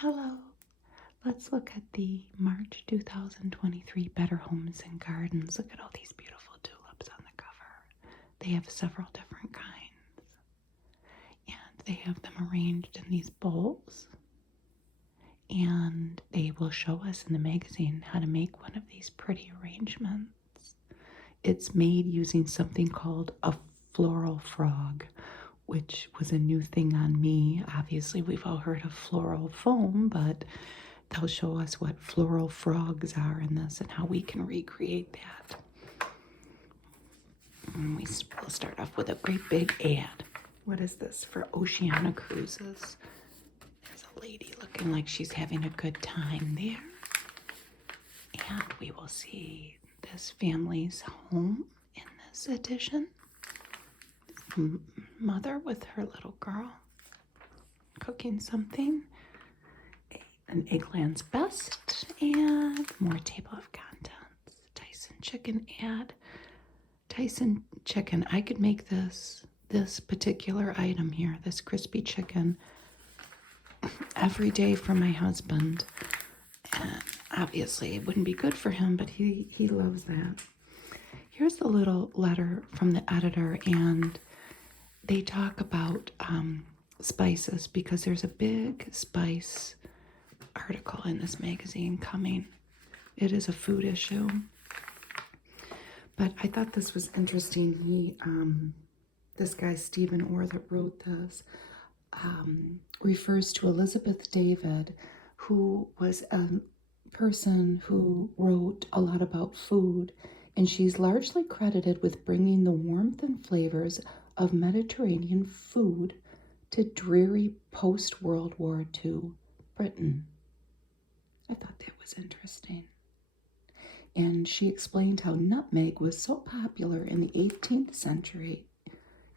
Hello. Let's look at the March 2023 Better Homes and Gardens. Look at all these beautiful tulips on the cover. They have several different kinds. And they have them arranged in these bowls. And they will show us in the magazine how to make one of these pretty arrangements. It's made using something called a floral frog, which was a new thing on me. Obviously, we've all heard of floral foam, but they'll show us what floral frogs are in this and how we can recreate that. And we'll start off with a great big ad. What is this? For Oceana Cruises. There's a lady looking like she's having a good time there. And we will see this family's home in this edition. Mother with her little girl cooking something. An Eggland's Best, and more table of contents. Tyson chicken ad. Tyson chicken. I could make this particular item here, this crispy chicken, every day for my husband. And obviously it wouldn't be good for him, but he loves that. Here's a little letter from the editor, and they talk about spices because there's a big spice article in this magazine coming. It is a food issue. But I thought this was interesting. This guy, Stephen Orr, that wrote this, refers to Elizabeth David, who was a person who wrote a lot about food, and she's largely credited with bringing the warmth and flavors of Mediterranean food to dreary post-World War II Britain. I thought that was interesting. And she explained how nutmeg was so popular in the 18th century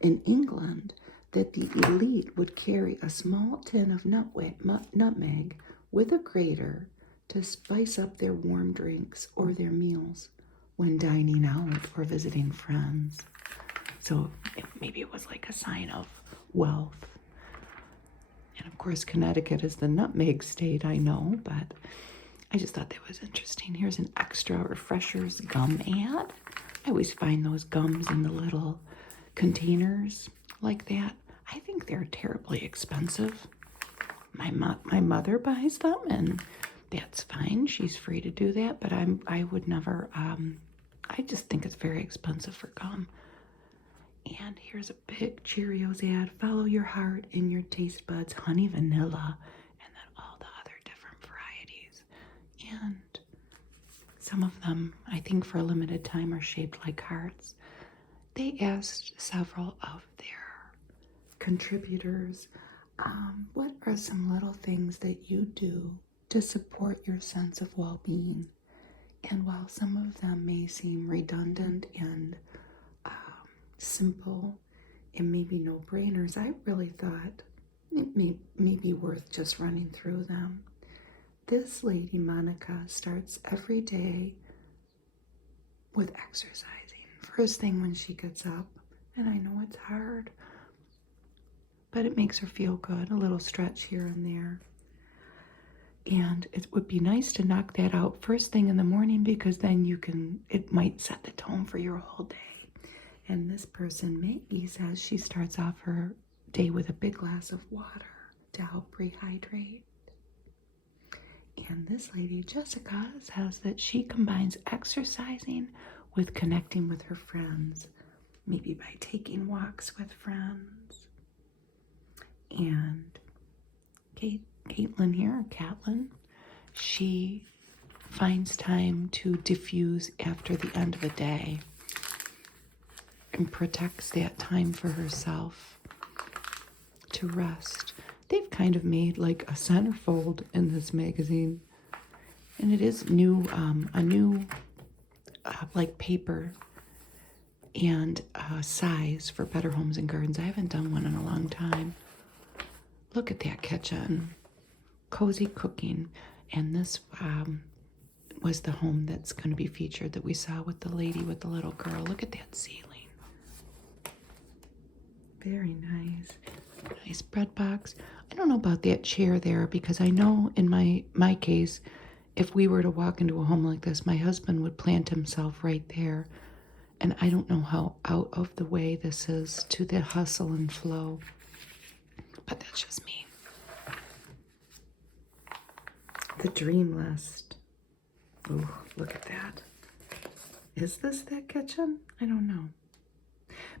in England that the elite would carry a small tin of nutmeg with a grater to spice up their warm drinks or their meals when dining out or visiting friends. So maybe it was like a sign of wealth. And of course, Connecticut is the nutmeg state, I know, but I just thought that was interesting. Here's an Extra Refreshers gum ad. I always find those gums in the little containers like that. I think they're terribly expensive. My mother buys them, and that's fine. She's free to do that, but I would never. I just think it's very expensive for gum. And here's a big Cheerios ad. Follow your heart and your taste buds, honey vanilla, and then all the other different varieties. And some of them, I think for a limited time, are shaped like hearts. They asked several of their contributors, what are some little things that you do to support your sense of well-being? And while some of them may seem redundant and simple and maybe no-brainers, I really thought it may be worth just running through them. This lady, Monica, starts every day with exercising. First thing when she gets up, and I know it's hard, but it makes her feel good, a little stretch here and there. And it would be nice to knock that out first thing in the morning, because then it might set the tone for your whole day. And this person, Maggie, says she starts off her day with a big glass of water to help rehydrate. And this lady, Jessica, says that she combines exercising with connecting with her friends, maybe by taking walks with friends. And Caitlin here, Catlin, she finds time to diffuse after the end of the day and protects that time for herself to rest. They've kind of made like a centerfold in this magazine, and it is new, a new like paper and size for Better Homes and Gardens. I haven't done one in a long time. Look at that kitchen, cozy cooking, and this was the home that's going to be featured that we saw with the lady with the little girl. Look at that ceiling. Very nice. Nice bread box. I don't know about that chair there because I know in my case, if we were to walk into a home like this, my husband would plant himself right there. And I don't know how out of the way this is to the hustle and flow, but that's just me. The dream list. Oh, look at that. Is this that kitchen? I don't know.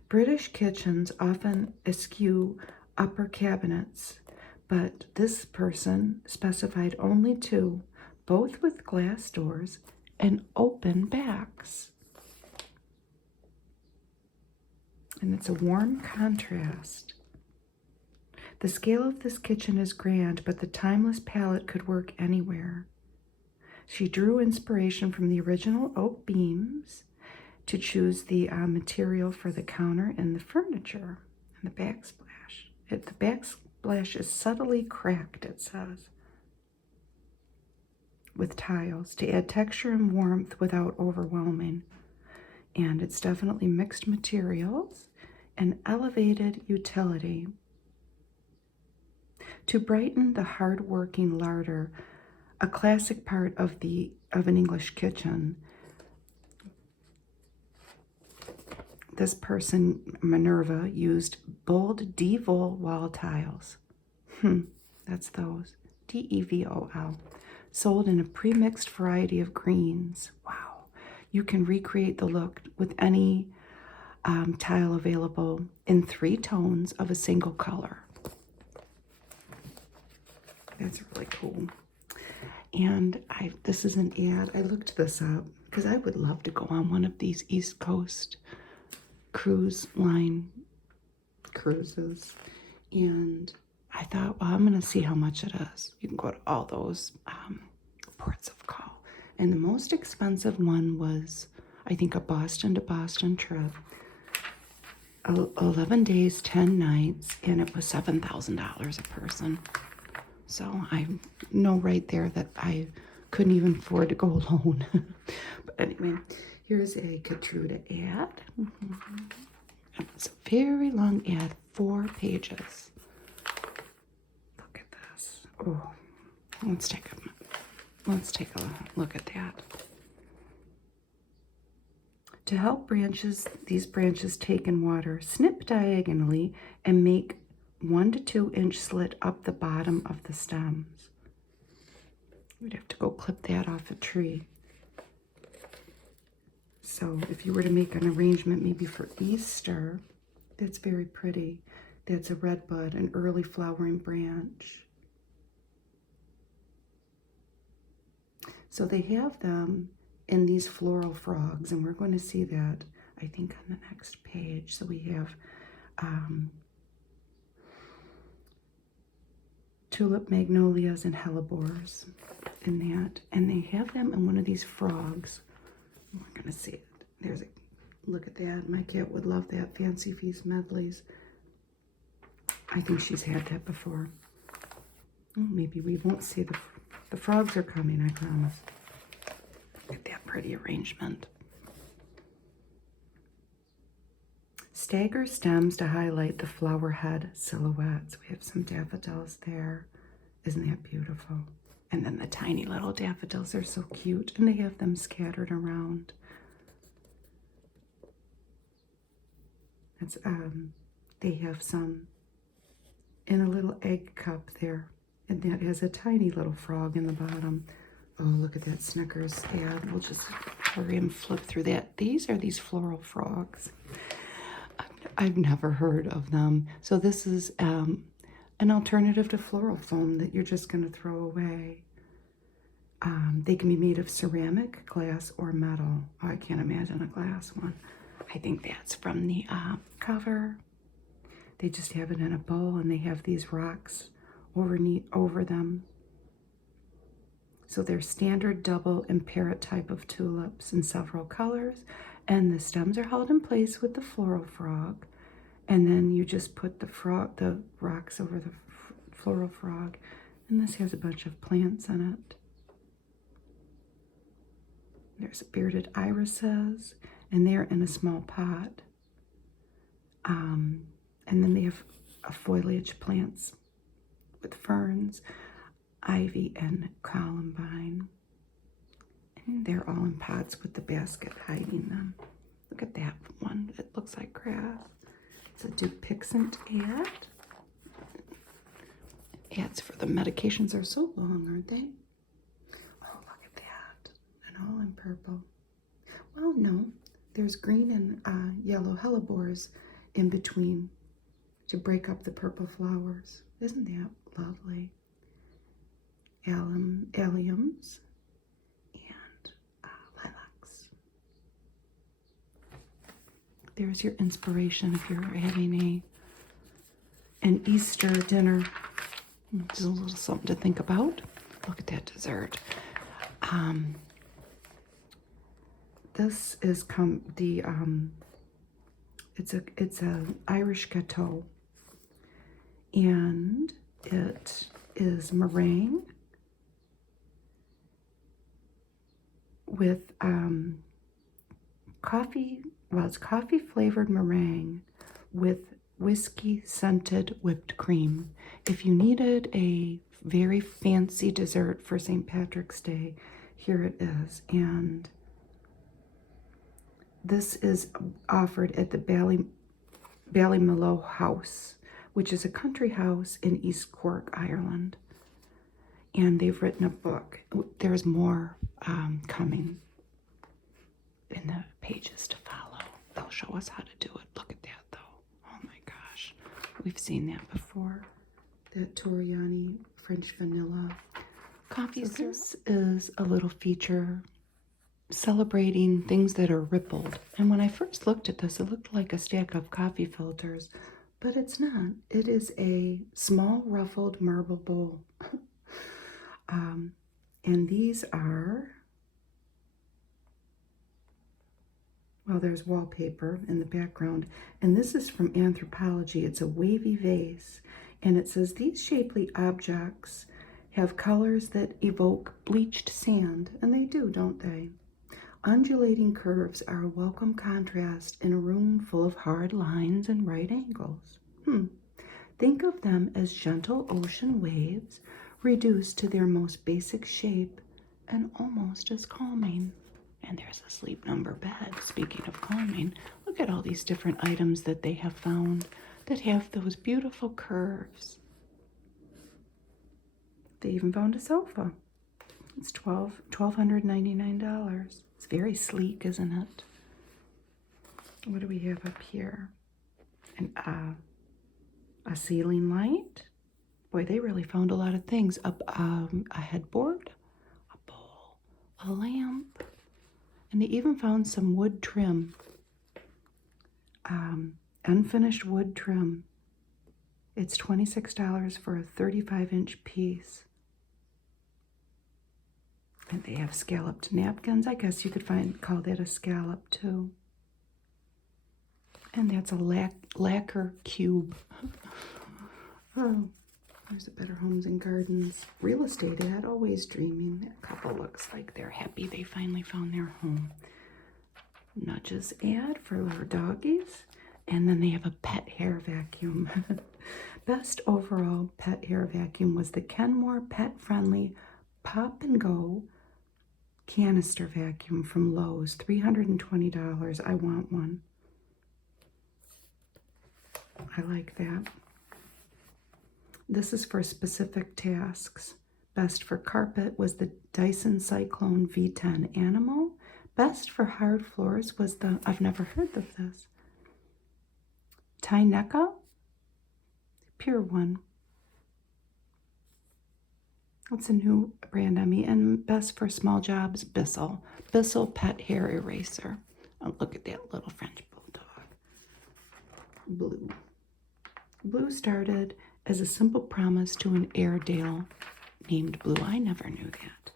British kitchens often eschew upper cabinets, but this person specified only two, both with glass doors and open backs. And it's a warm contrast. The scale of this kitchen is grand, but the timeless palette could work anywhere. She drew inspiration from the original oak beams to choose the material for the counter and the furniture and the backsplash. The backsplash is subtly cracked, it says, with tiles to add texture and warmth without overwhelming. And it's definitely mixed materials and elevated utility. To brighten the hard-working larder, a classic part of an English kitchen, this person, Minerva, used bold Devol wall tiles. That's those. Devol. Sold in a pre-mixed variety of greens. Wow. You can recreate the look with any tile available in 3 tones of a single color. That's really cool. And this is an ad. I looked this up because I would love to go on one of these East Coast cruise line cruises. And I thought, well, I'm going to see how much it is. You can go to all those ports of call. And the most expensive one was, I think, a Boston to Boston trip. 11 days, 10 nights, and it was $7,000 a person. So I know right there that I couldn't even afford to go alone. But anyway, here's a Katruda ad. It's a very long ad, 4 pages. Look at this. Oh, let's take a look at that. To help these branches take in water, snip diagonally and make 1 to 2 inch slit up the bottom of the stems. We'd have to go clip that off a tree. So if you were to make an arrangement maybe for Easter, that's very pretty. That's a red bud, an early flowering branch. So they have them in these floral frogs, and we're going to see that, I think, on the next page. So we have tulip magnolias and hellebores in that, and they have them in one of these frogs. We're going to see it. There's a look at that. My cat would love that. Fancy Feast medleys. I think she's had that before. Oh, maybe we won't see the frogs are coming, I promise. Look at that pretty arrangement. Stagger stems to highlight the flower head silhouettes. We have some daffodils there. Isn't that beautiful? And then the tiny little daffodils are so cute, and they have them scattered around. It's they have some in a little egg cup there, and that has a tiny little frog in the bottom. Oh, look at that Snickers ad. We'll just hurry and flip through that. These are these floral frogs. I've never heard of them. So this is an alternative to floral foam that you're just going to throw away. They can be made of ceramic, glass, or metal. Oh, I can't imagine a glass one. I think that's from the cover. They just have it in a bowl, and they have these rocks over them. So they're standard double and parrot type of tulips in several colors, and the stems are held in place with the floral frog, and then you just put the rocks over the floral frog, and this has a bunch of plants in it. There's bearded irises, and they're in a small pot. And then they have foliage plants with ferns, ivy, and columbine. And they're all in pots with the basket hiding them. Look at that one. It looks like grass. It's a Dupixent ad. Ads for the medications are so long, aren't they? Oh, look at that. And all in purple. Well, no. There's green and yellow hellebores in between to break up the purple flowers. Isn't that lovely? Alliums and lilacs. There's your inspiration if you're having an Easter dinner. Just a little something to think about. Look at that dessert. This is it's a Irish gâteau, and it is meringue with coffee. Well, it's coffee flavored meringue with whiskey scented whipped cream. If you needed a very fancy dessert for St. Patrick's Day, here it is. And this is offered at the Ballymaloe House, which is a country house in East Cork, Ireland. And they've written a book. There's more coming in the pages to follow. They'll show us how to do it. Look at that, though. Oh my gosh. We've seen that before. That Torriani French vanilla coffee syrup. This is a little feature celebrating things that are rippled. And when I first looked at this, it looked like a stack of coffee filters, but it's not. It is a small ruffled marble bowl. And these are, well, there's wallpaper in the background. And this is from Anthropology. It's a wavy vase. And it says, these shapely objects have colors that evoke bleached sand. And they do, don't they? Undulating curves are a welcome contrast in a room full of hard lines and right angles. Think of them as gentle ocean waves reduced to their most basic shape and almost as calming. And there's a Sleep Number bed. Speaking of calming, look at all these different items that they have found that have those beautiful curves. They even found a sofa. It's $1,299. It's very sleek, isn't it? What do we have up here? A ceiling light. Boy, they really found a lot of things. A headboard, a bowl, a lamp, and they even found some wood trim. Unfinished wood trim. It's $26 for a 35-inch piece. And they have scalloped napkins. I guess you could call that a scallop too. And that's a lacquer cube. Oh, there's a Better Homes and Gardens real estate ad. Always dreaming. That couple looks like they're happy they finally found their home. Nudges ad for our doggies. And then they have a pet hair vacuum. Best overall pet hair vacuum was the Kenmore Pet Friendly Pop and Go canister vacuum from Lowe's. $320. I want one. I like that. This is for specific tasks. Best for carpet was the Dyson Cyclone V10 Animal. Best for hard floors was the, I've never heard of this, Tyneka Pure One. It's a new brand on me. And best for small jobs, Bissell. Bissell Pet Hair Eraser. Oh, look at that little French bulldog. Blue. Blue started as a simple promise to an Airedale named Blue. I never knew that.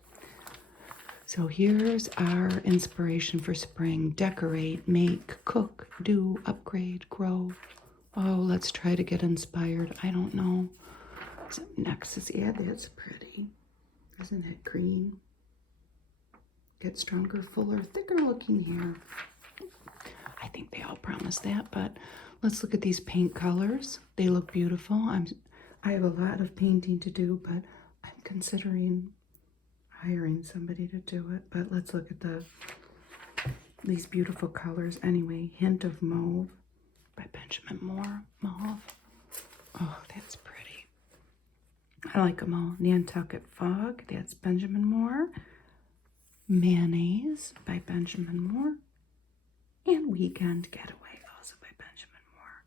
So here's our inspiration for spring. Decorate, make, cook, do, upgrade, grow. Oh, let's try to get inspired. I don't know. Next is, yeah, that's pretty. Isn't that green? Get stronger, fuller, thicker looking hair. I think they all promise that, but Let's look at these paint colors. They look beautiful. I have a lot of painting to do, but I'm considering hiring somebody to do it. But let's look at these beautiful colors anyway. Hint of Mauve by Benjamin Moore. Mauve. Oh, that's pretty. I like them all. Nantucket Fog. That's Benjamin Moore. Mayonnaise by Benjamin Moore. And Weekend Getaway, also by Benjamin Moore.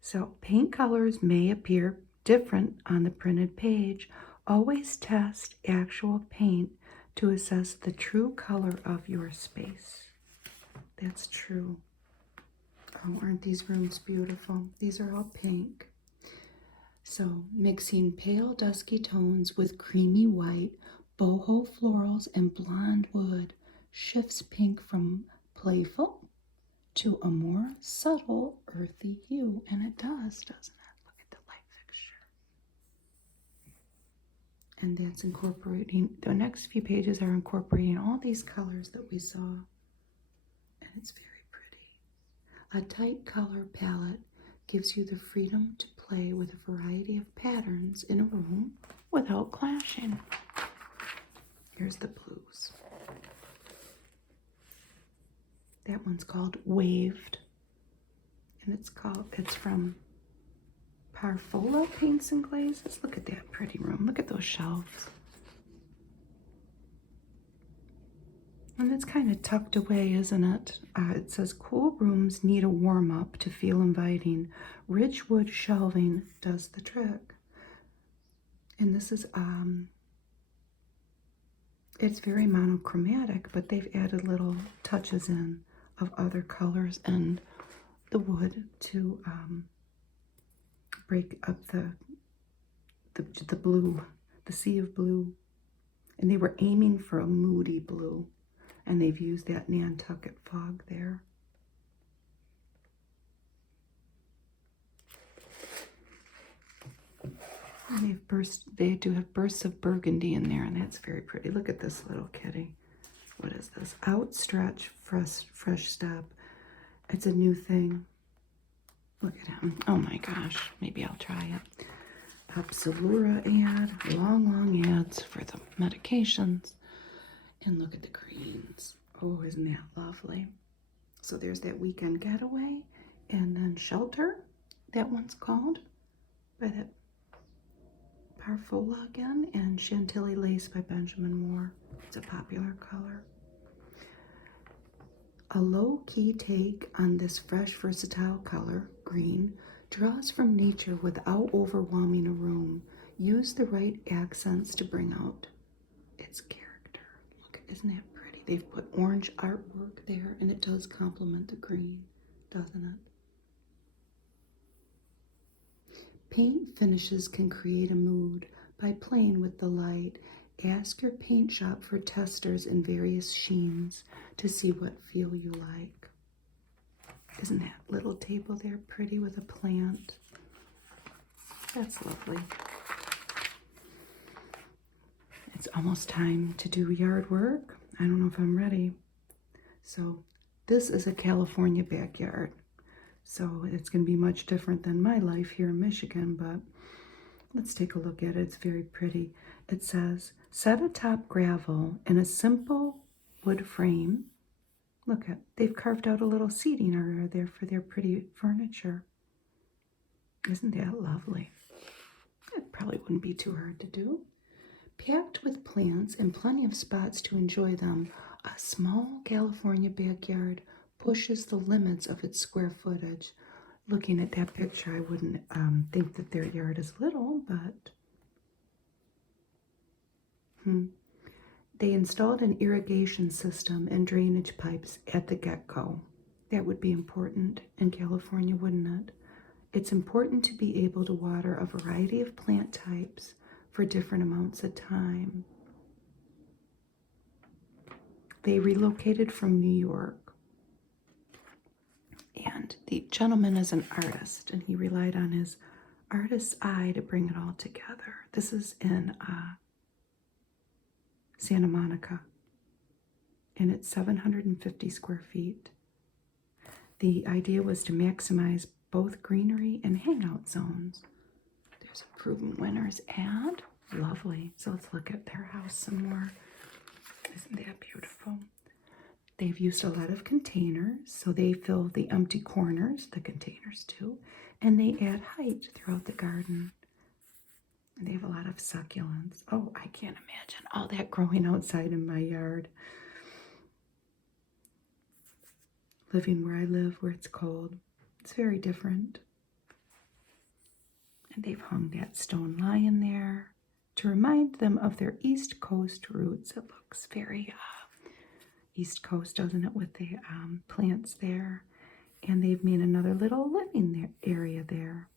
So paint colors may appear different on the printed page. Always test actual paint to assess the true color of your space. That's true. Oh, aren't these rooms beautiful? These are all pink. So mixing pale dusky tones with creamy white, boho florals, and blonde wood shifts pink from playful to a more subtle earthy hue. And it does, doesn't it? Look at the light fixture. And that's incorporating, the next few pages are incorporating all these colors that we saw. And it's very pretty. A tight color palette gives you the freedom to play with a variety of patterns in a room without clashing. Here's the blues. That one's called Waved. And it's from Parfola Paints and Glazes. Look at that pretty room. Look at those shelves. And it's kind of tucked away, isn't it? It says, cool rooms need a warm-up to feel inviting. Rich wood shelving does the trick. And this is, it's very monochromatic, but they've added little touches in of other colors and the wood to break up the blue, the sea of blue. And they were aiming for a moody blue, and they've used that Nantucket Fog there. And they do have bursts of burgundy in there, and that's very pretty. Look at this little kitty. What is this? Outstretch Fresh Step. It's a new thing. Look at him. Oh my gosh. Maybe I'll try it. Opsilura ad. Long ads for the medications. And look at the greens. Oh, isn't that lovely? So there's that Weekend Getaway. And then Shelter. That one's called. By that Parfola again. And Chantilly Lace by Benjamin Moore. It's a popular color. A low-key take on this fresh, versatile color, green, draws from nature without overwhelming a room. Use the right accents to bring out its character. Look, isn't that pretty? They've put orange artwork there, and it does complement the green, doesn't it? Paint finishes can create a mood by playing with the light. Ask your paint shop for testers in various sheens to see what feel you like. Isn't that little table there pretty with a plant? That's lovely. It's almost time to do yard work. I don't know if I'm ready. So this is a California backyard. So it's going to be much different than my life here in Michigan, but let's take a look at it. It's very pretty. It says, set atop gravel in a simple wood frame. Look at, they've carved out a little seating area there for their pretty furniture. Isn't that lovely? It probably wouldn't be too hard to do. Packed with plants and plenty of spots to enjoy them, a small California backyard pushes the limits of its square footage. Looking at that picture, I wouldn't think that their yard is little, but they installed an irrigation system and drainage pipes at the get-go. That would be important in California, wouldn't it? It's important to be able to water a variety of plant types for different amounts of time. They relocated from New York. And the gentleman is an artist, and he relied on his artist's eye to bring it all together. This is in Santa Monica, and it's 750 square feet. The idea was to maximize both greenery and hangout zones. There's a proven winners ad. Lovely. So let's look at their house some more. Isn't that beautiful? They've used a lot of containers, so they fill the empty corners, the containers do, and they add height throughout the garden. And they have a lot of succulents. Oh, I can't imagine all that growing outside in my yard. Living where I live, where it's cold, it's very different. And they've hung that stone lion there to remind them of their East Coast roots. It looks very East Coast, doesn't it, with the plants there. And they've made another little living area there.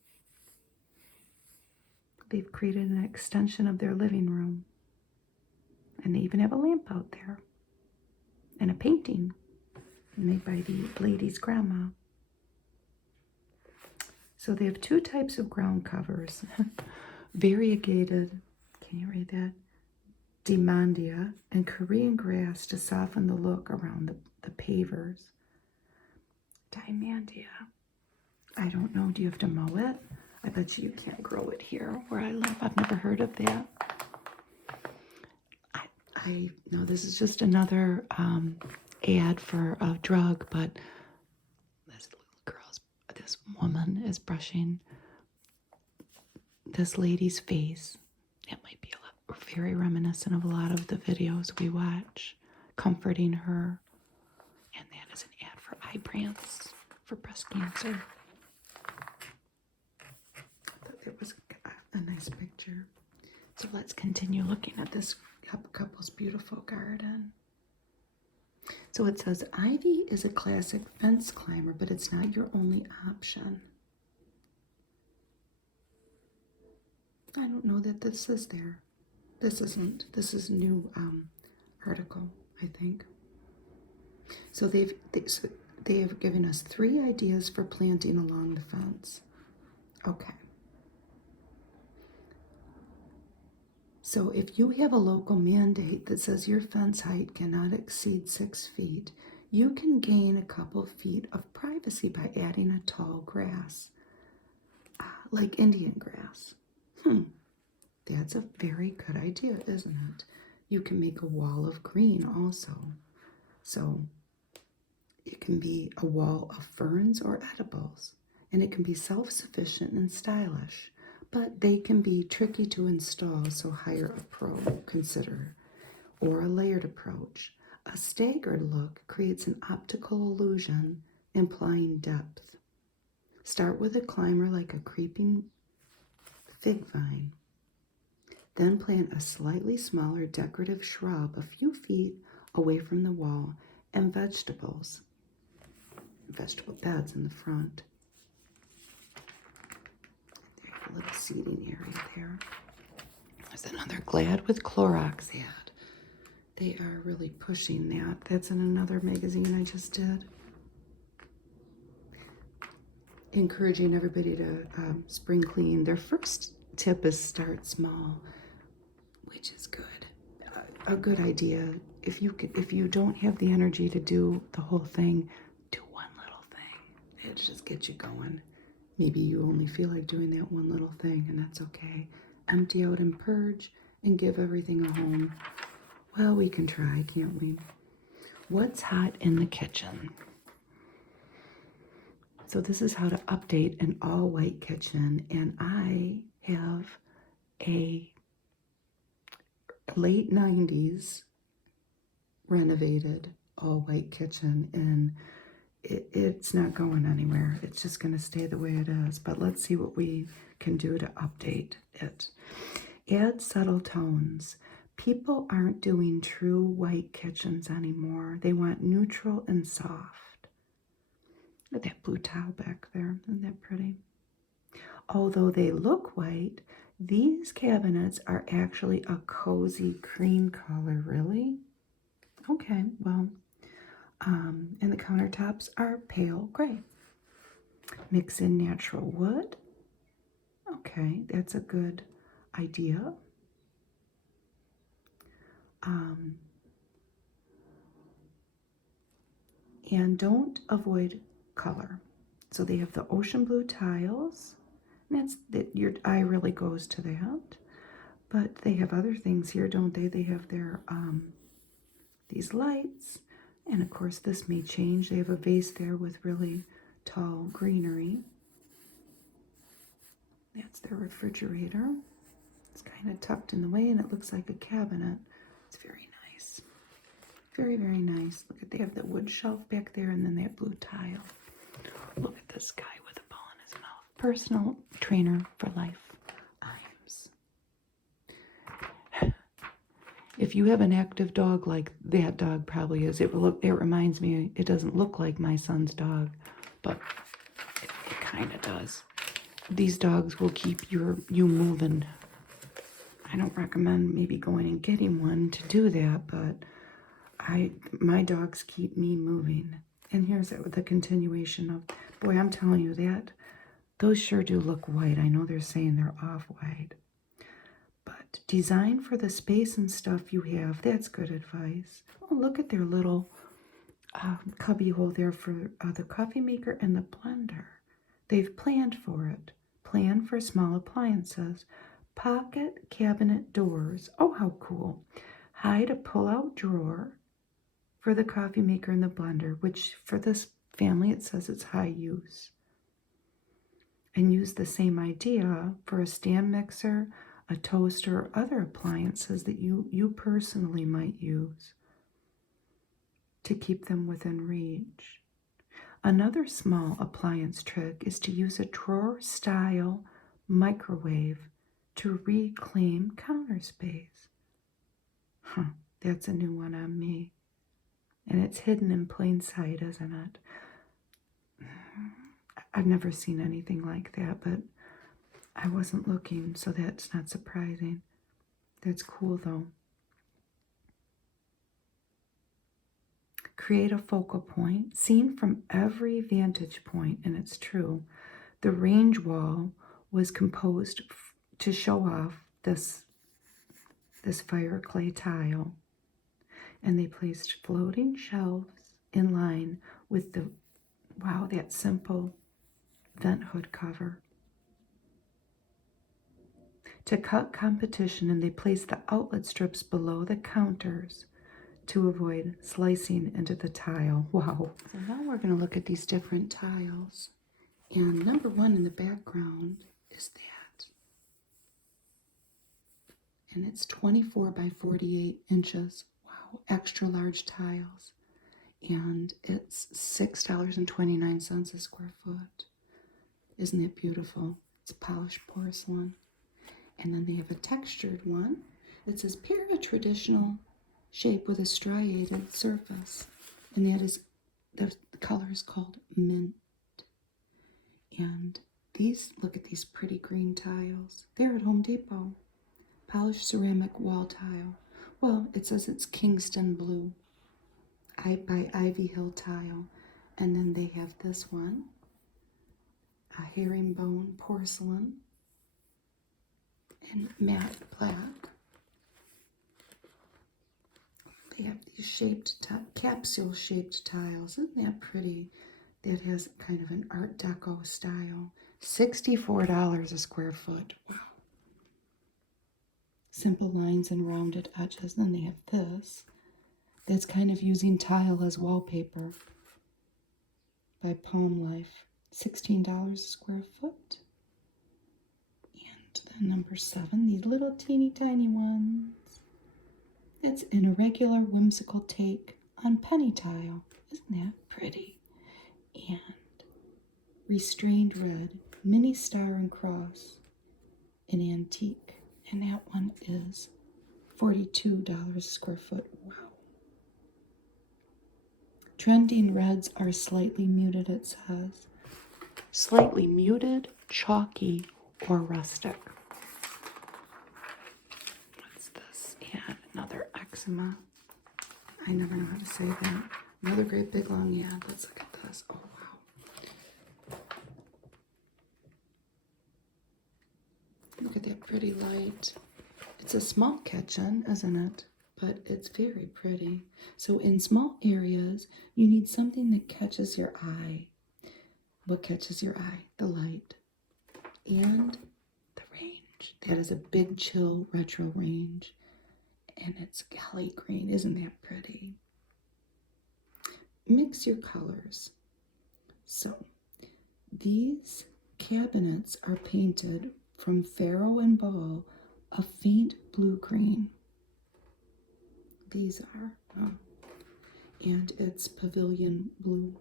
They've created an extension of their living room. And they even have a lamp out there. And a painting made by the lady's grandma. So they have two types of ground covers. Variegated, can you read that? Demandia and Korean grass to soften the look around the pavers. Diamandia. I don't know, do you have to mow it? I bet you can't grow it here where I live. I've never heard of that. I know this is just another ad for a drug, but this woman is brushing this lady's face. It might be very reminiscent of a lot of the videos we watch, comforting her. And that is an ad for Ibrance for breast cancer. I thought it was a nice picture. So let's continue looking at this couple's beautiful garden. So it says, ivy is a classic fence climber, but it's not your only option. I don't know that this is there. This isn't. This is a new article, I think. So they have given us 3 ideas for planting along the fence. Okay. So if you have a local mandate that says your fence height cannot exceed 6 feet, you can gain a couple feet of privacy by adding a tall grass, like Indian grass. That's a very good idea, isn't it? You can make a wall of green also. So it can be a wall of ferns or edibles, and it can be self-sufficient and stylish. But they can be tricky to install, so hire a pro, consider, or a layered approach. A staggered look creates an optical illusion, implying depth. Start with a climber like a creeping fig vine. Then plant a slightly smaller decorative shrub a few feet away from the wall and vegetable beds in the front. A little seating area there. There's another Glad with Clorox ad. They are really pushing that. That's in another magazine I just did. Encouraging everybody to spring clean. Their first tip is start small, which is good. A good idea. If you don't have the energy to do the whole thing, do one little thing. It'll just get you going. Maybe you only feel like doing that one little thing, and that's okay. Empty out and purge and give everything a home. Well, we can try, can't we? What's hot in the kitchen? So this is how to update an all-white kitchen, and I have a late 90s renovated all-white kitchen, and it's not going anywhere. It's just going to stay the way it is. But let's see what we can do to update it. Add subtle tones. People aren't doing true white kitchens anymore. They want neutral and soft. Look at that blue tile back there. Isn't that pretty? Although they look white, these cabinets are actually a cozy cream color. Really? Okay, well, and the countertops are pale gray. Mix in natural wood. Okay, that's a good idea. And don't avoid color. So they have the ocean blue tiles. And that's that your eye really goes to that. But they have other things here, don't they? They have their these lights. And of course this may change. They have a vase there with really tall greenery. That's their refrigerator. It's kind of tucked in the way and it looks like a cabinet. It's very nice. Very, very nice. Look at, they have the wood shelf back there and then they have blue tile. Look at this guy with a ball in his mouth. Personal trainer for life. Iams. If you have an active dog like that dog probably is, it reminds me, it doesn't look like my son's dog, but it kind of does. These dogs will keep you moving. I don't recommend maybe going and getting one to do that, but my dogs keep me moving. And here's the continuation of, boy, I'm telling you that, those sure do look white. I know they're saying they're off-white. But design for the space and stuff you have, that's good advice. Oh, look at their little cubby hole there for the coffee maker and the blender. They've planned for it. Plan for small appliances. Pocket cabinet doors. Oh, how cool. Hide a pull-out drawer for the coffee maker and the blender, which for this family it says it's high use. And use the same idea for a stand mixer, a toaster, or other appliances that you personally might use to keep them within reach. Another small appliance trick is to use a drawer-style microwave to reclaim counter space. That's a new one on me. And it's hidden in plain sight, isn't it? I've never seen anything like that, but I wasn't looking, so that's not surprising. That's cool, though. Create a focal point, seen from every vantage point, and it's true. The range wall was composed to show off this fire clay tile. And they placed floating shelves in line with the, wow, that simple vent hood cover. To cut competition, and they placed the outlet strips below the counters to avoid slicing into the tile. Wow. So now we're going to look at these different tiles. And number one in the background is that. And it's 24 by 48 inches. Wow, extra large tiles. And it's $6.29 a square foot. Isn't it beautiful? It's polished porcelain. And then they have a textured one. It says pair a traditional shape with a striated surface. And that is, the color is called mint. And these, look at these pretty green tiles. They're at Home Depot. Polished ceramic wall tile. Well, it says it's Kingston Blue by Ivy Hill Tile. And then they have this one, a herringbone porcelain and matte black. They have these shaped, capsule-shaped tiles. Isn't that pretty? That has kind of an Art Deco style. $64 a square foot. Wow. Simple lines and rounded edges. And then they have this. That's kind of using tile as wallpaper by Palm Life. $16 a square foot. And then number 7, these little teeny tiny ones. It's an irregular, whimsical take on penny tile. Isn't that pretty? And restrained red, mini star and cross, an antique. And that one is $42 a square foot. Wow. Trending reds are slightly muted, it says. Slightly muted, chalky, or rustic. What's this? And another eczema. I never know how to say that. Another great big long ad. Let's look at this. Oh, wow. Look at that pretty light. It's a small kitchen, isn't it? But it's very pretty. So in small areas, you need something that catches your eye. What catches your eye? The light and the range. That is a Big Chill retro range. And it's Kelly green. Isn't that pretty? Mix your colors. So these cabinets are painted from Farrow and Ball a faint blue-green. These are. And it's pavilion blue.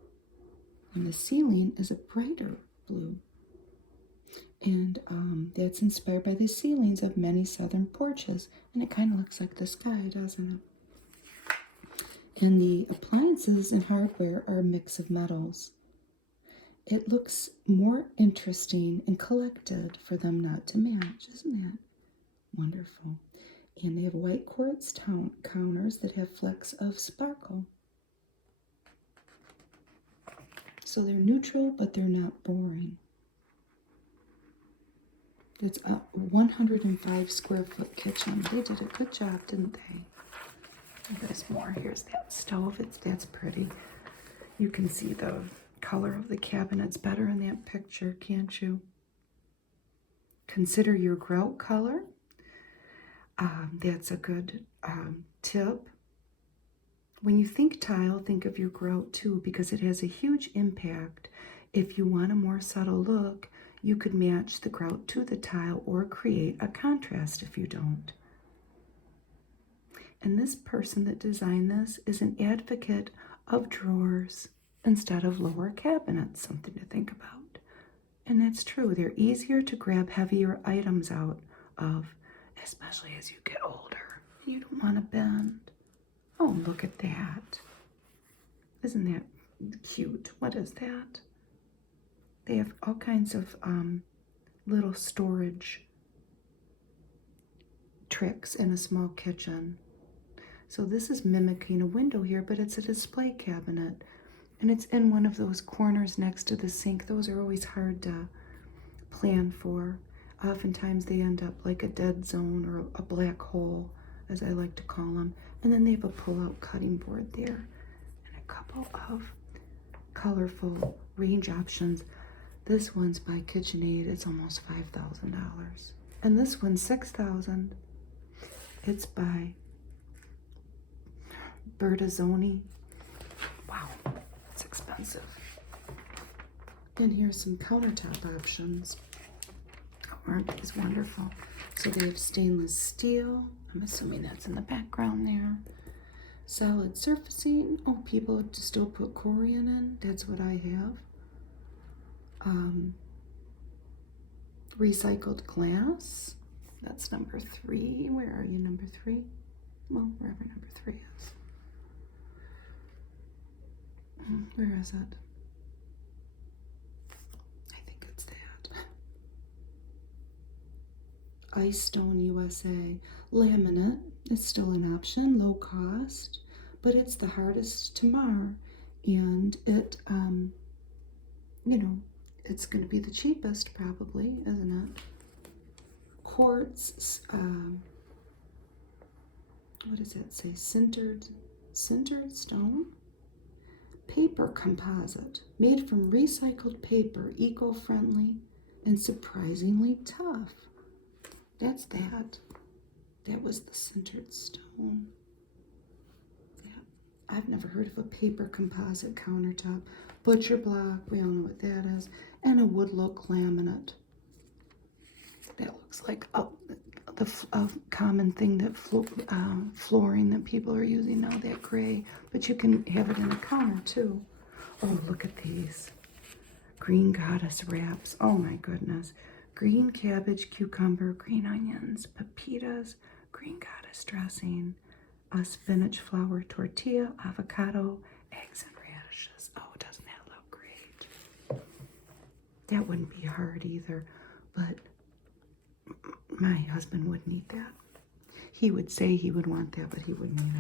And the ceiling is a brighter blue. And that's inspired by the ceilings of many southern porches. And it kind of looks like the sky, doesn't it? And the appliances and hardware are a mix of metals. It looks more interesting and collected for them not to match. Isn't that wonderful? And they have white quartz counters that have flecks of sparkle. So they're neutral, but they're not boring. It's a 105 square foot kitchen. They did a good job, didn't they? There's more. Here's that stove. That's pretty. You can see the color of the cabinets better in that picture, can't you? Consider your grout color. That's a good tip. When you think tile, think of your grout too, because it has a huge impact. If you want a more subtle look, you could match the grout to the tile or create a contrast if you don't. And this person that designed this is an advocate of drawers instead of lower cabinets, something to think about. And that's true. They're easier to grab heavier items out of, especially as you get older. You don't want to bend. Oh, look at that. Isn't that cute? What is that? They have all kinds of little storage tricks in a small kitchen. So this is mimicking a window here, but it's a display cabinet. And it's in one of those corners next to the sink. Those are always hard to plan for. Oftentimes they end up like a dead zone or a black hole, as I like to call them. And then they have a pull-out cutting board there and a couple of colorful range options. This one's by KitchenAid. It's almost $5,000. And this one's $6,000. It's by Bertazzoni. Wow, it's expensive. And here's some countertop options. Aren't these wonderful? So they have stainless steel. I'm assuming that's in the background there. Solid surfacing. Oh, people still put corian in. That's what I have. Recycled glass. That's number 3. Where are you, number 3? Well, wherever number 3 is. Where is it? I think it's that. Ice Stone USA. Laminate is still an option, low cost, but it's the hardest to mar. And it, it's going to be the cheapest probably, isn't it? Quartz, what does that say? Sintered stone? Paper composite, made from recycled paper, eco-friendly and surprisingly tough. That's that. That was the sintered stone. Yeah. I've never heard of a paper composite countertop. Butcher block, we all know what that is. And a wood look laminate. That looks like the common thing that flooring that people are using now, that gray. But you can have it in a counter too. Oh, look at these. Green goddess wraps. Oh my goodness. Green cabbage, cucumber, green onions, pepitas, green goddess dressing, a spinach flour tortilla, avocado, eggs and radishes. Oh, doesn't that look great? That wouldn't be hard either, but my husband wouldn't eat that. He would say he would want that, but he wouldn't eat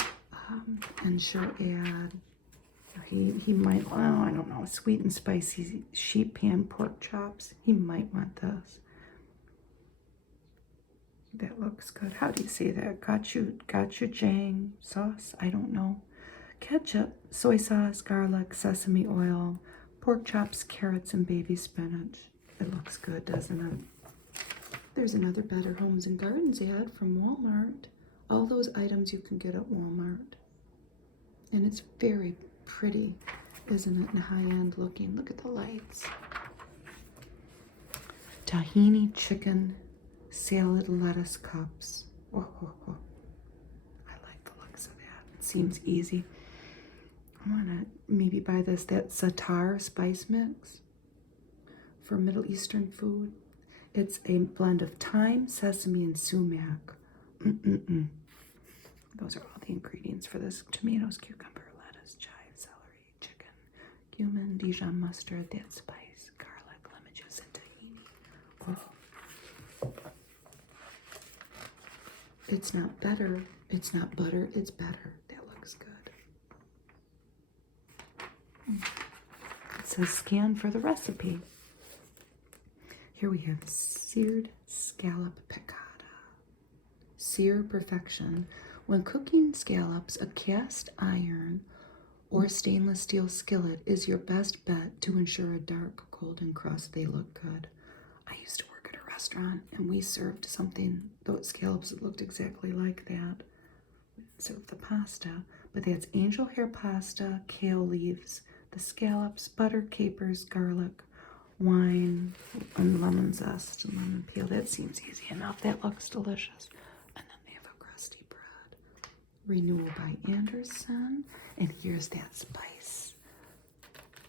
it. And she'll add, he might, well, I don't know, sweet and spicy sheep pan pork chops. He might want this. That looks good. How do you say that? Gochujang sauce? I don't know. Ketchup, soy sauce, garlic, sesame oil, pork chops, carrots, and baby spinach. It looks good, doesn't it? There's another Better Homes and Gardens ad from Walmart. All those items you can get at Walmart. And it's very pretty, isn't it? And high-end looking. Look at the lights. Tahini chicken salad lettuce cups. Oh, oh, oh. I like the looks of that. It seems easy. I want to maybe buy that Satar spice mix for Middle Eastern food. It's a blend of thyme, sesame, and sumac. Those are all the ingredients for this. Tomatoes, cucumber, lettuce, chive, celery, chicken, cumin, Dijon mustard, that spice, garlic, lemon juice, and tahini. Oh. It's not better. It's not butter. It's better. That looks good. It says scan for the recipe. Here we have seared scallop piccata. Sear perfection. When cooking scallops, a cast iron or stainless steel skillet is your best bet to ensure a dark, golden crust. They look good. I used to work at a restaurant and we served something, those scallops that looked exactly like that. We served the pasta, but that's angel hair pasta, kale leaves, the scallops, butter, capers, garlic, wine, and lemon zest and lemon peel. That seems easy enough. That looks delicious. And then they have a crusty bread. Renewal by Anderson. And here's that spice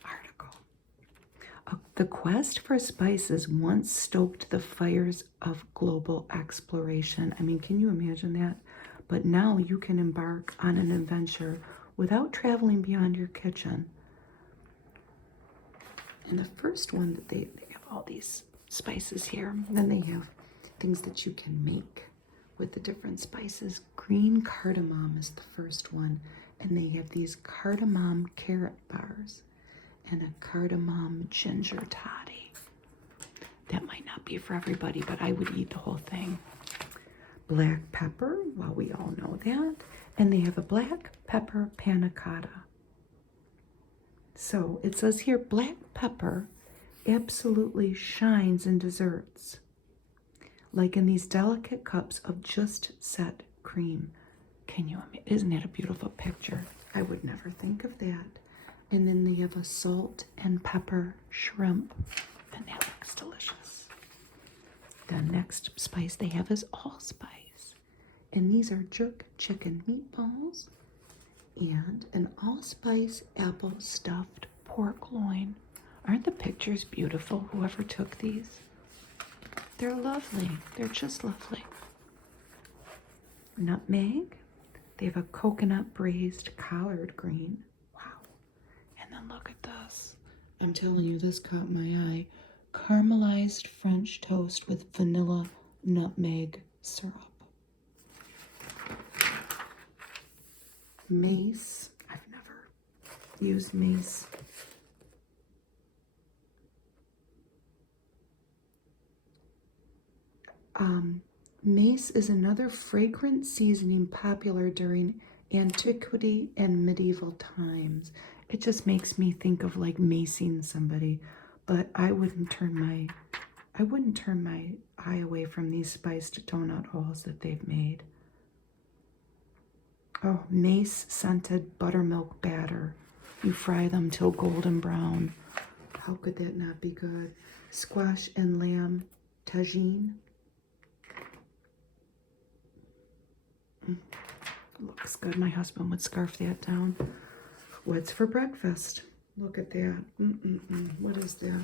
article. The quest for spices once stoked the fires of global exploration. I mean, can you imagine that? But now you can embark on an adventure without traveling beyond your kitchen. And the first one that they have all these spices here. And then they have things that you can make with the different spices. Green cardamom is the first one. And they have these cardamom carrot bars and a cardamom ginger toddy. That might not be for everybody, but I would eat the whole thing. Black pepper, well, we all know that. And they have a black pepper panna cotta. So it says here, black pepper absolutely shines in desserts, like in these delicate cups of just set cream. Can you imagine? Isn't that a beautiful picture? I would never think of that. And then they have a salt and pepper shrimp, and that looks delicious. The next spice they have is allspice, and these are jerk chicken meatballs and an allspice apple stuffed pork loin. Aren't the pictures beautiful? Whoever took these, they're lovely. They're just lovely. Nutmeg. They have a coconut braised collard green. Wow. And then look at this. I'm telling you, this caught my eye. Caramelized French toast with vanilla nutmeg syrup. Mace. I've never used mace. Mace is another fragrant seasoning popular during antiquity and medieval times. It just makes me think of like macing somebody, but I wouldn't turn my eye away from these spiced donut holes that they've made. Oh, mace scented buttermilk batter. You fry them till golden brown. How could that not be good? Squash and lamb tagine. Looks good. My husband would scarf that down. What's for breakfast? Look at that. What is that?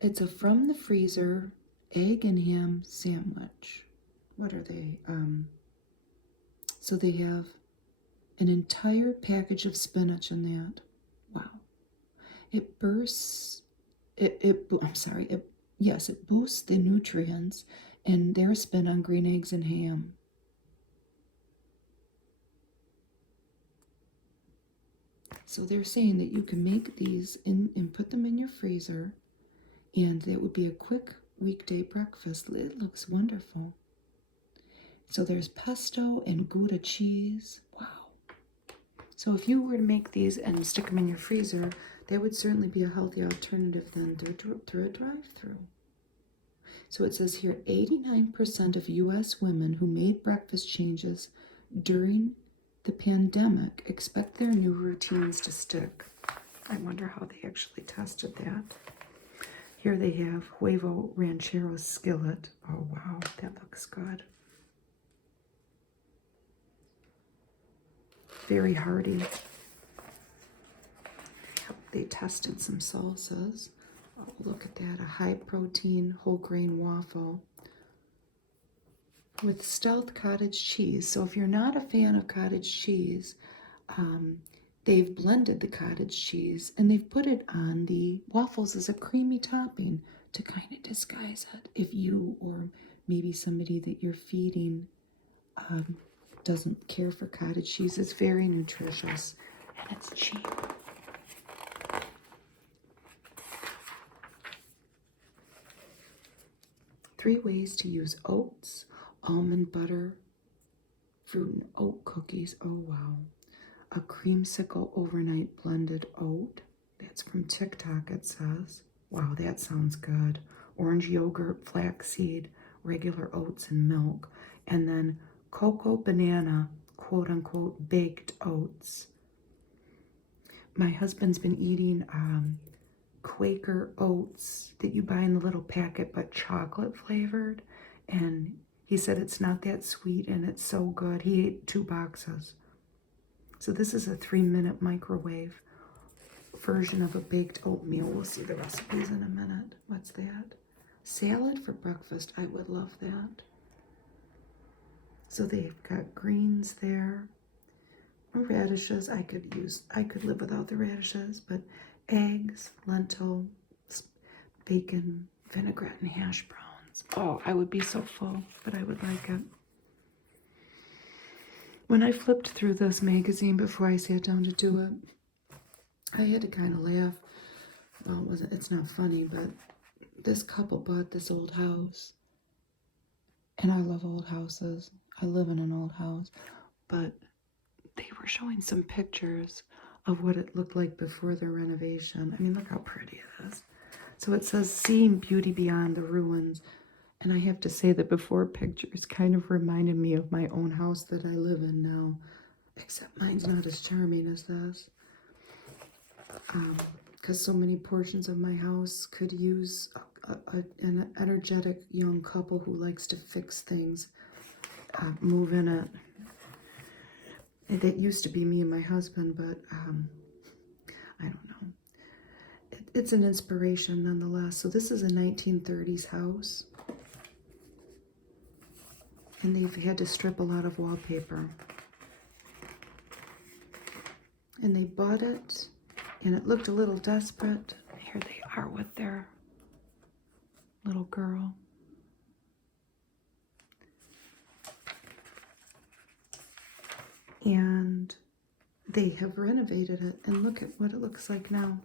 It's a from the freezer egg and ham sandwich. What are they? So they have an entire package of spinach in that. Wow. It bursts, it boosts the nutrients and their spin on green eggs and ham. So they're saying that you can make these and put them in your freezer, and that would be a quick weekday breakfast. It looks wonderful. So there's pesto and Gouda cheese. Wow. So if you were to make these and stick them in your freezer, that would certainly be a healthy alternative then through a drive-through. So it says here 89% of US women who made breakfast changes during the pandemic expect their new routines to stick. I wonder how they actually tested that. Here they have Huevo Ranchero skillet. Oh wow, that looks good. Very hearty. They tested some salsas. Oh, look at that, a high protein whole grain waffle with stealth cottage cheese. So if you're not a fan of cottage cheese, they've blended the cottage cheese and they've put it on the waffles as a creamy topping to kind of disguise it. If you or maybe somebody that you're feeding doesn't care for cottage cheese, it's very nutritious and it's cheap. Three ways to use oats, almond butter, fruit and oat cookies. Oh wow. A creamsicle overnight blended oat. That's from TikTok, it says. Wow, that sounds good. Orange yogurt, flaxseed, regular oats, and milk. And then cocoa banana, quote unquote, baked oats. My husband's been eating Quaker oats that you buy in the little packet, but chocolate flavored. And he said it's not that sweet and it's so good. He ate 2 boxes. So this is a 3-minute microwave version of a baked oatmeal. We'll see the recipes in a minute. What's that? Salad for breakfast. I would love that. So they've got greens there. Radishes. I could live without the radishes, but eggs, lentils, bacon, vinaigrette, and hash browns. Oh, I would be so full, but I would like it. When I flipped through this magazine before I sat down to do it, I had to kind of laugh. Well, it's not funny, but this couple bought this old house. And I love old houses. I live in an old house. But they were showing some pictures of what it looked like before the renovation. I mean, look how pretty it is. So it says, seeing beauty beyond the ruins. And I have to say the before pictures kind of reminded me of my own house that I live in now. Except mine's not as charming as this. Because so many portions of my house could use an energetic young couple who likes to fix things, move in it. That used to be me and my husband, but I don't know. It's an inspiration nonetheless. So this is a 1930s house. And they've had to strip a lot of wallpaper. And they bought it, and it looked a little desperate. Here they are with their little girl. And they have renovated it, and look at what it looks like now.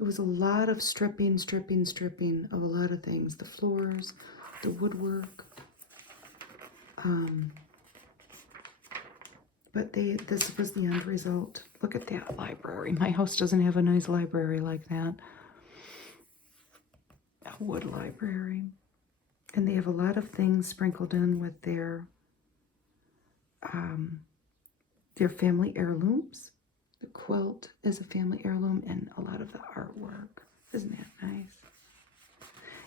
It was a lot of stripping of a lot of things. The floors, the woodwork. But this was the end result. Look at that library. My house doesn't have a nice library like that. A wood library. And they have a lot of things sprinkled in with their family heirlooms. The quilt is a family heirloom and a lot of the artwork. Isn't that nice?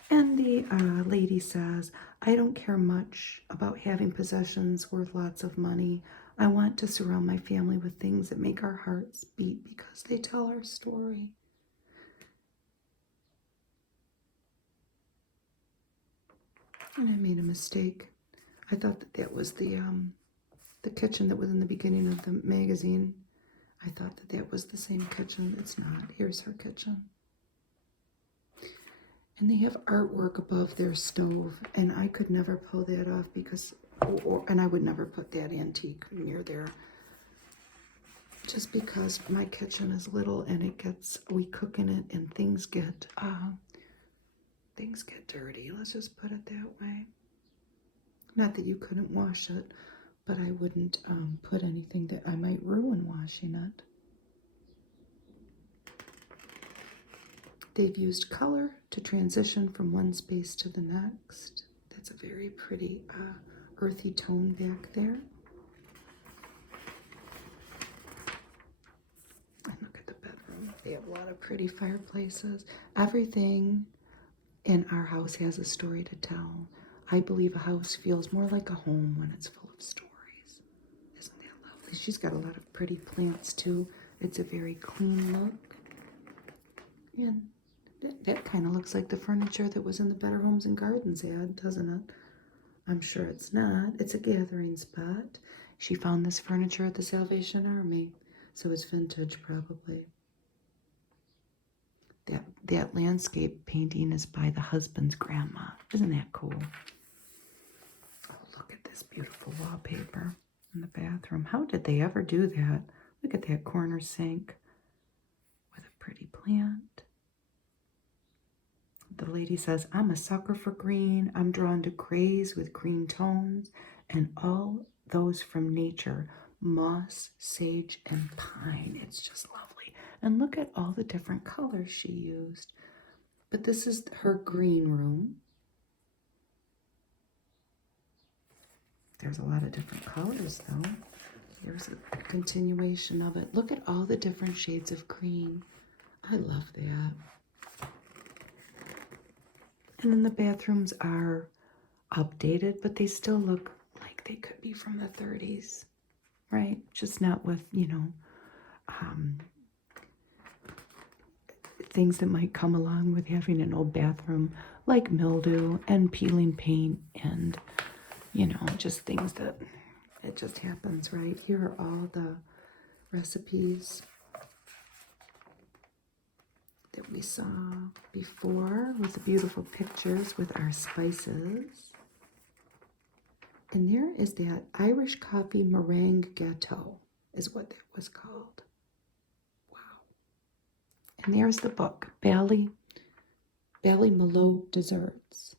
And the lady says, I don't care much about having possessions worth lots of money. I want to surround my family with things that make our hearts beat because they tell our story. And I made a mistake. I thought that was the kitchen that was in the beginning of the magazine. I thought that was the same kitchen. It's not. Here's her kitchen. And they have artwork above their stove, and I could never pull that off because, and I would never put that antique near there. Just because my kitchen is little and we cook in it and things get dirty. Let's just put it that way. Not that you couldn't wash it, but I wouldn't put anything that I might ruin washing it. They've used color to transition from one space to the next. That's a very pretty earthy tone back there. And look at the bedroom. They have a lot of pretty fireplaces. Everything in our house has a story to tell. I believe a house feels more like a home when it's full of stories. Isn't that lovely? She's got a lot of pretty plants too. It's a very clean look. And that kind of looks like the furniture that was in the Better Homes and Gardens ad, doesn't it? I'm sure it's not. It's a gathering spot. She found this furniture at the Salvation Army, so it's vintage probably. That landscape painting is by the husband's grandma. Isn't that cool? Oh, look at this beautiful wallpaper in the bathroom. How did they ever do that? Look at that corner sink with a pretty plant. The lady says, I'm a sucker for green. I'm drawn to grays with green tones and all those from nature, moss, sage, and pine. It's just lovely. And look at all the different colors she used. But this is her green room. There's a lot of different colors though. Here's a continuation of it. Look at all the different shades of green. I love that. And then the bathrooms are updated, but they still look like they could be from the 30s, right? Just not with, things that might come along with having an old bathroom, like mildew and peeling paint and, just things that it just happens, right? Here are all the recipes that we saw before with the beautiful pictures with our spices. And there is that Irish coffee meringue gâteau is what that was called. Wow. And there's the book, Ballymaloe Desserts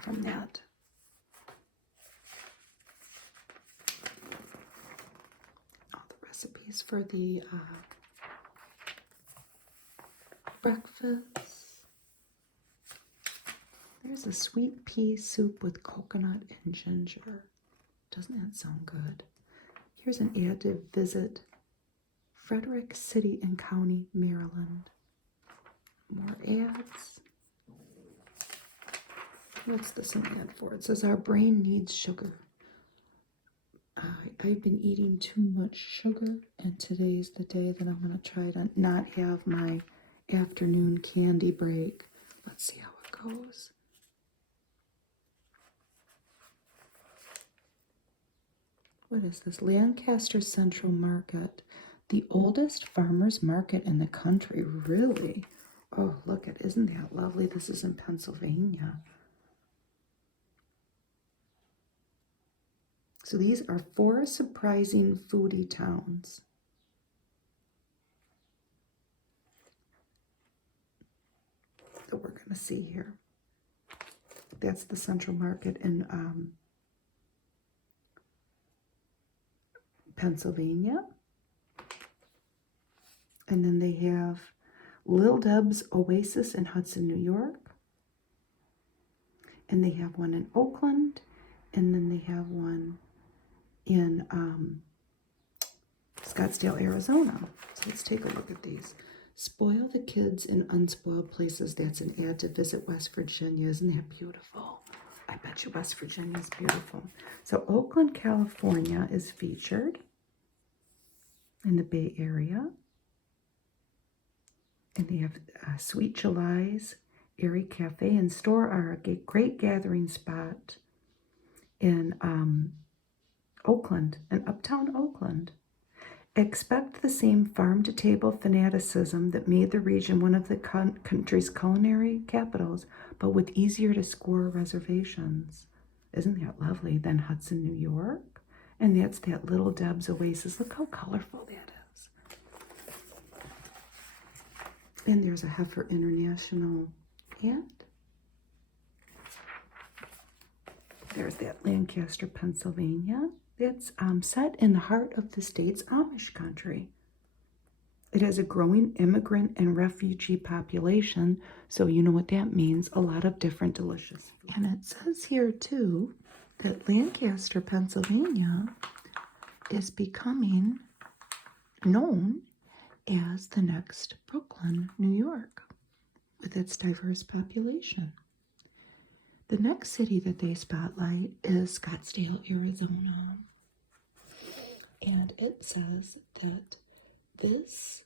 from that. All the recipes for the breakfast. There's a sweet pea soup with coconut and ginger. Doesn't that sound good? Here's an ad to visit Frederick City and County, Maryland. More ads. What's this an ad for? It says our brain needs sugar. I've been eating too much sugar, and today's the day that I'm going to try to not have my afternoon candy break. Let's see how it goes. What is this? Lancaster Central Market, the oldest farmers market in the country. Really? Oh, look at, isn't that lovely? This is in Pennsylvania. So these are 4 surprising foodie towns. That we're going to see here. That's the Central Market in Pennsylvania. And then they have Lil Deb's Oasis in Hudson, New York. And they have one in Oakland. And then they have one in Scottsdale, Arizona. So let's take a look at these. Spoil the kids in unspoiled places. That's an ad to visit West Virginia. Isn't that beautiful? I bet you West Virginia is beautiful. So Oakland, California is featured in the Bay Area. And they have Sweet July's Airy Cafe and Store are a great gathering spot in Oakland, in uptown Oakland. Expect the same farm-to-table fanaticism that made the region one of the country's culinary capitals, but with easier-to-score reservations. Isn't that lovely? Then Hudson, New York. And that's that Little Deb's Oasis. Look how colorful that is. And there's a Heifer International ad. There's that Lancaster, Pennsylvania. It's set in the heart of the state's Amish country. It has a growing immigrant and refugee population, so you know what that means, a lot of different delicious food. And it says here, too, that Lancaster, Pennsylvania is becoming known as the next Brooklyn, New York, with its diverse population. The next city that they spotlight is Scottsdale, Arizona. And it says that this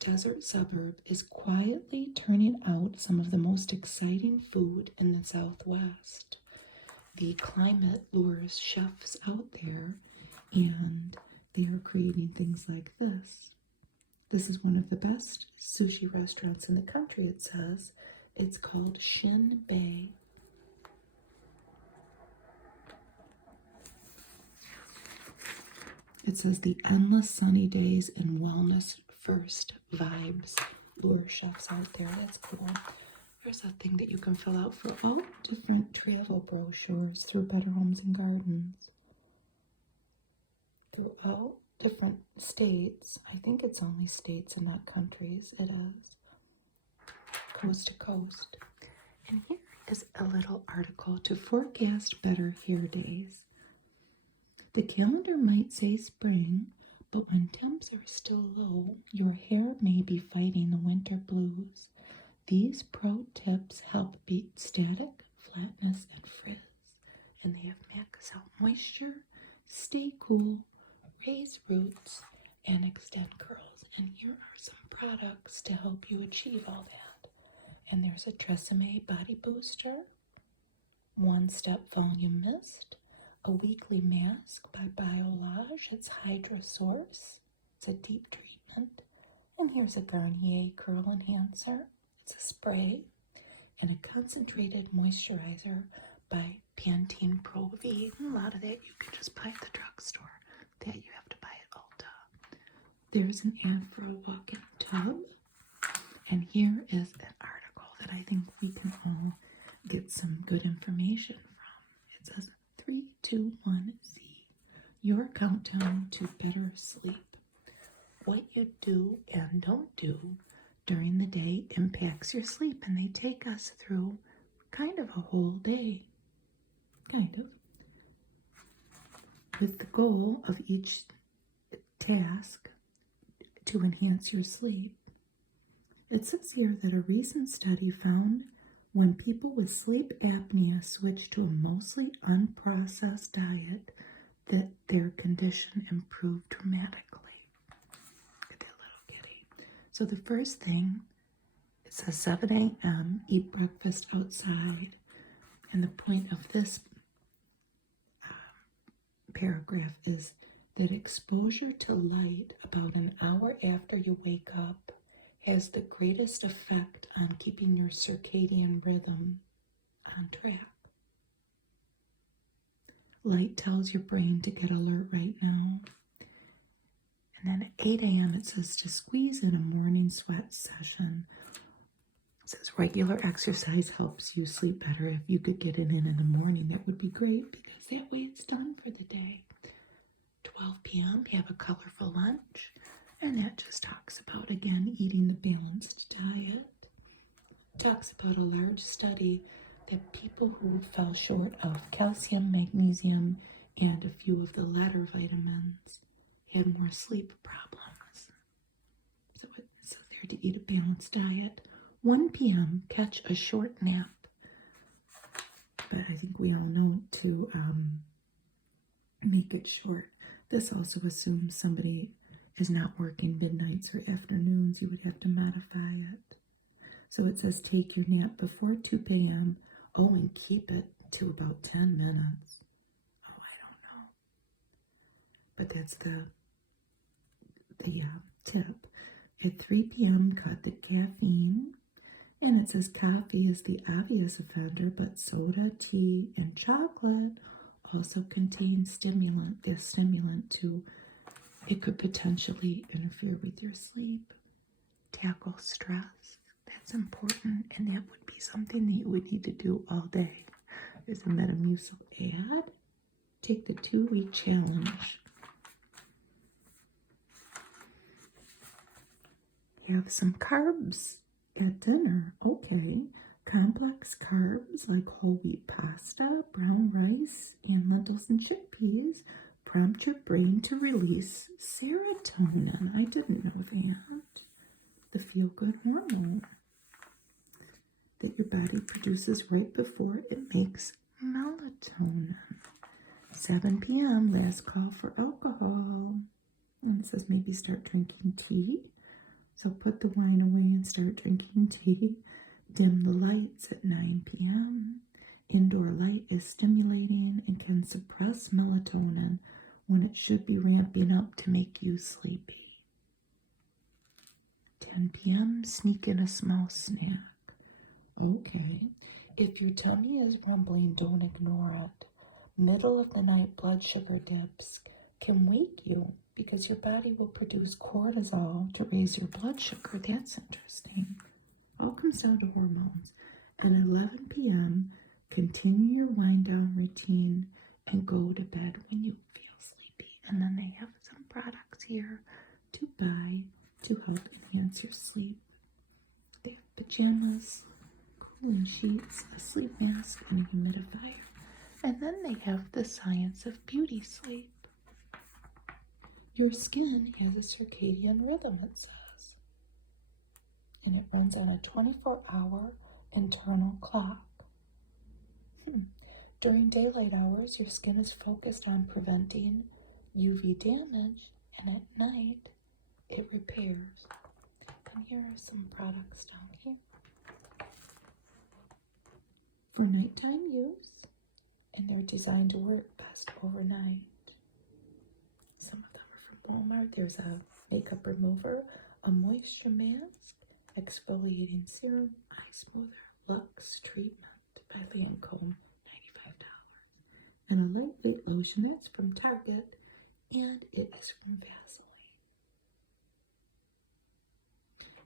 desert suburb is quietly turning out some of the most exciting food in the Southwest. The climate lures chefs out there, and they are creating things like this. This is one of the best sushi restaurants in the country, it says. It's called Shin Bay. It says the endless sunny days and wellness first vibes lure chefs out there. That's cool. There's a thing that you can fill out for all different travel brochures through Better Homes and Gardens. Throughout different states. I think it's only states and not countries. It is. Coast to coast. And here is a little article to forecast better hair days. The calendar might say spring, but when temps are still low, your hair may be fighting the winter blues. These pro tips help beat static, flatness, and frizz. And they have max out moisture, stay cool, raise roots, and extend curls. And here are some products to help you achieve all that. And there's a Tresemme Body Booster, One Step Volume Mist, a weekly mask by Biolage. It's Hydra Source. It's a deep treatment. And here's a Garnier Curl Enhancer. It's a spray. And a concentrated moisturizer by Pantene Pro V. A lot of that you can just buy at the drugstore. That you have to buy at Ulta. There's an ad for a walk-in tub. And here is an article that I think we can all get some good information from. It says 3, 2, 1, Z. Your countdown to better sleep. What you do and don't do during the day impacts your sleep, and they take us through kind of a whole day. Kind of. With the goal of each task to enhance your sleep. It says here that a recent study found when people with sleep apnea switched to a mostly unprocessed diet, that their condition improved dramatically. Look at that little kitty. So the first thing, it says 7 a.m., eat breakfast outside. And the point of this paragraph is that exposure to light about an hour after you wake up has the greatest effect on keeping your circadian rhythm on track. Light tells your brain to get alert right now. And then at 8 a.m. it says to squeeze in a morning sweat session. It says regular exercise helps you sleep better. If you could get it in the morning, that would be great, because that way it's done for the day. 12 p.m. have a colorful lunch. And that just talks about, again, eating the balanced diet. It talks about a large study that people who fell short of calcium, magnesium, and a few of the latter vitamins had more sleep problems. So it says there to eat a balanced diet. 1 p.m., catch a short nap. But I think we all know to make it short. This also assumes somebody is not working midnights or afternoons. You would have to modify it. So it says take your nap before 2 p.m. Oh, and keep it to about 10 minutes. Oh, I don't know. But that's the tip. At 3 p.m., cut the caffeine. And it says coffee is the obvious offender, but soda, tea, and chocolate also contain stimulant. They're stimulant too. It could potentially interfere with your sleep. Tackle stress. That's important, and that would be something that you would need to do all day. is a Metamucil ad. Take the 2-week challenge. Have some carbs at dinner. Okay. Complex carbs like whole wheat pasta, brown rice, and lentils and chickpeas prompt your brain to release serotonin. I didn't know that. The feel-good hormone that your body produces right before it makes melatonin. 7 p.m., last call for alcohol. And it says maybe start drinking tea. So put the wine away and start drinking tea. Dim the lights at 9 p.m. Indoor light is stimulating and can suppress melatonin when it should be ramping up to make you sleepy. 10 p.m., sneak in a small snack. Okay, if your tummy is rumbling, don't ignore it. Middle of the night blood sugar dips can wake you because your body will produce cortisol to raise your blood sugar. That's interesting. All comes down to hormones. At 11 p.m., continue your wind down routine and go to bed when you feel sleepy. And then they have some products here to buy to help enhance your sleep. They have pajamas, cooling sheets, a sleep mask, and a humidifier. And then they have the science of beauty sleep. Your skin has a circadian rhythm, it says. And it runs on a 24-hour internal clock. During daylight hours, your skin is focused on preventing UV damage, and at night, it repairs. And here are some products down here. For nighttime use, and they're designed to work best overnight. Some of them are from Walmart. There's a makeup remover, a moisture mask, exfoliating serum, eye smoother, Luxe treatment by Lancome, $95. And a lightweight lotion, that's from Target, and it is from Vaseline.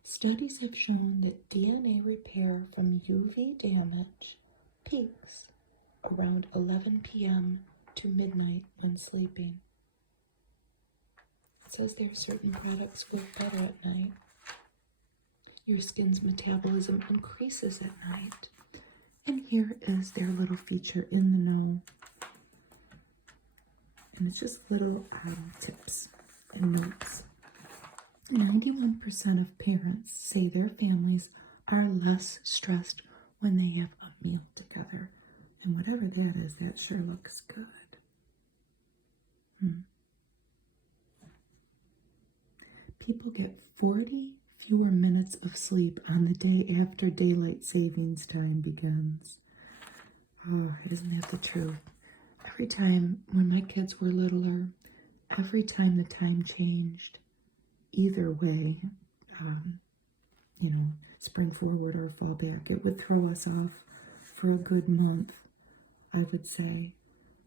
Studies have shown that DNA repair from UV damage peaks around 11 p.m. to midnight when sleeping. It says there are certain products work better at night. Your skin's metabolism increases at night. And here is their little feature in the know. And it's just little tips and notes. 91% of parents say their families are less stressed when they have a meal together. And whatever that is, that sure looks good. People get 40 fewer minutes of sleep on the day after daylight savings time begins. Oh, isn't that the truth? Every time when my kids were littler, every time the time changed, either way, spring forward or fall back, it would throw us off for a good month, I would say.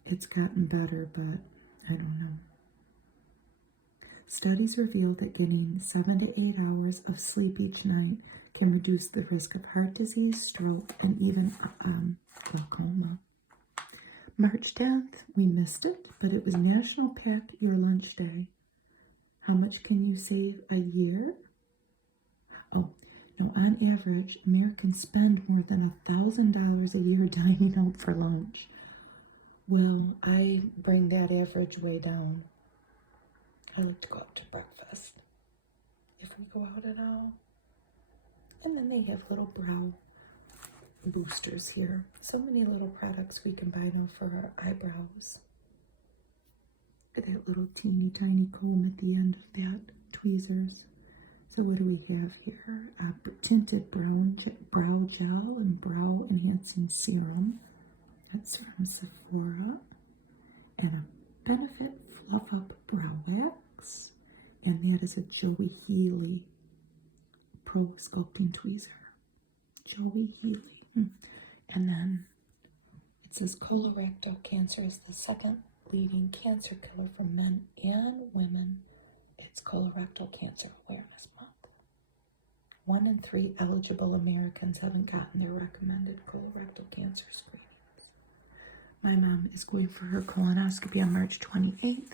It's gotten better, but I don't know. Studies reveal that getting 7 to 8 hours of sleep each night can reduce the risk of heart disease, stroke, and even glaucoma. March 10th, we missed it, but it was National Pack Your Lunch Day. How much can you save a year? Oh, no, on average, Americans spend more than $1,000 a year dining out for lunch. Well, I bring that average way down. I like to go out to breakfast, if we go out at all. And then they have little brow boosters here. So many little products we can buy now for our eyebrows. That little teeny tiny comb at the end of that, tweezers. So what do we have here? Tinted brow gel and brow enhancing serum. That's from Sephora. And a Benefit Fluff Up Brow Wax. And that is a Joey Healy Pro Sculpting Tweezer. Joey Healy. And then it says colorectal cancer is the second leading cancer killer for men and women. It's Colorectal Cancer Awareness Month. 1 in 3 eligible Americans haven't gotten their recommended colorectal cancer screenings. My mom is going for her colonoscopy on March 28th.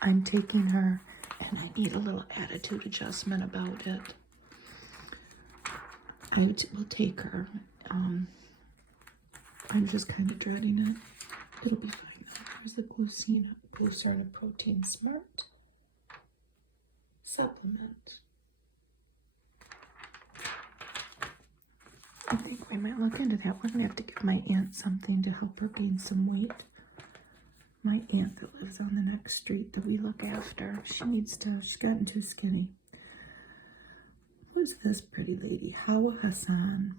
I'm taking her, and I need a little attitude adjustment about it. I will take her. I'm just kind of dreading it. It'll be fine though. There's the Glucerna Protein Smart supplement. I think we might look into that. We're going to have to give my aunt something to help her gain some weight. My aunt that lives on the next street that we look after, she's gotten too skinny. Who's this pretty lady? Hawa Hassan.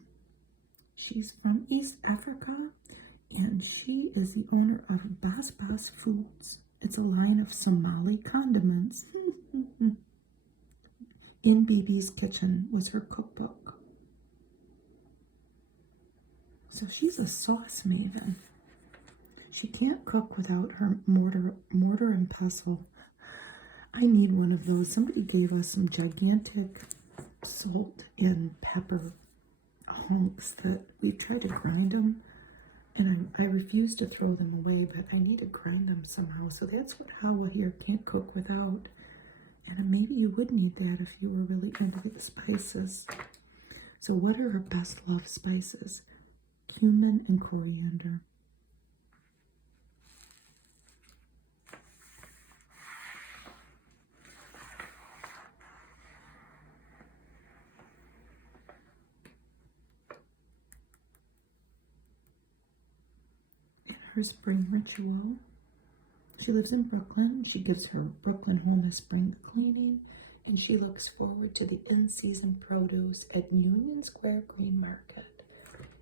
She's from East Africa, and she is the owner of Bas Bas Foods. It's a line of Somali condiments. In Bibi's Kitchen was her cookbook. So she's a sauce maven. She can't cook without her mortar and pestle. I need one of those. Somebody gave us some gigantic salt and pepper hunks that we tried to grind them, and I refuse to throw them away, but I need to grind them somehow. So that's what Hawa here can't cook without. And maybe you would need that if you were really into the spices. So what are her best loved spices? Cumin and coriander. In her spring ritual, she lives in Brooklyn. She gives her Brooklyn home a spring cleaning, and she looks forward to the in-season produce at Union Square Green Market.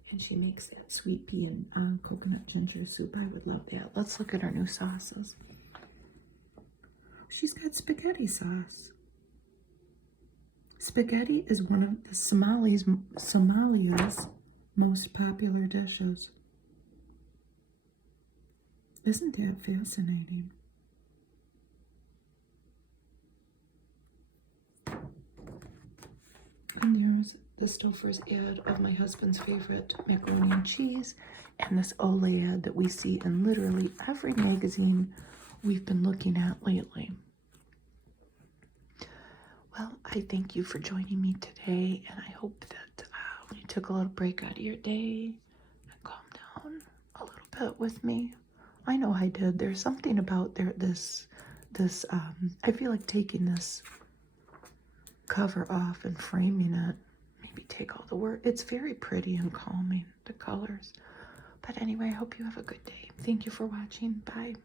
And she makes that sweet pea and coconut ginger soup. I would love that. Let's look at her new sauces. She's got spaghetti sauce. Spaghetti is one of the Somalia's most popular dishes. Isn't that fascinating? And there's the Stouffer's ad of my husband's favorite macaroni and cheese, and this Olay ad that we see in literally every magazine we've been looking at lately. Well, I thank you for joining me today, and I hope that you took a little break out of your day and calmed down a little bit with me. I know I did. There's something about this I feel like taking this cover off and framing it, maybe take all the work. It's very pretty and calming, the colors. But anyway, I hope you have a good day. Thank you for watching. Bye.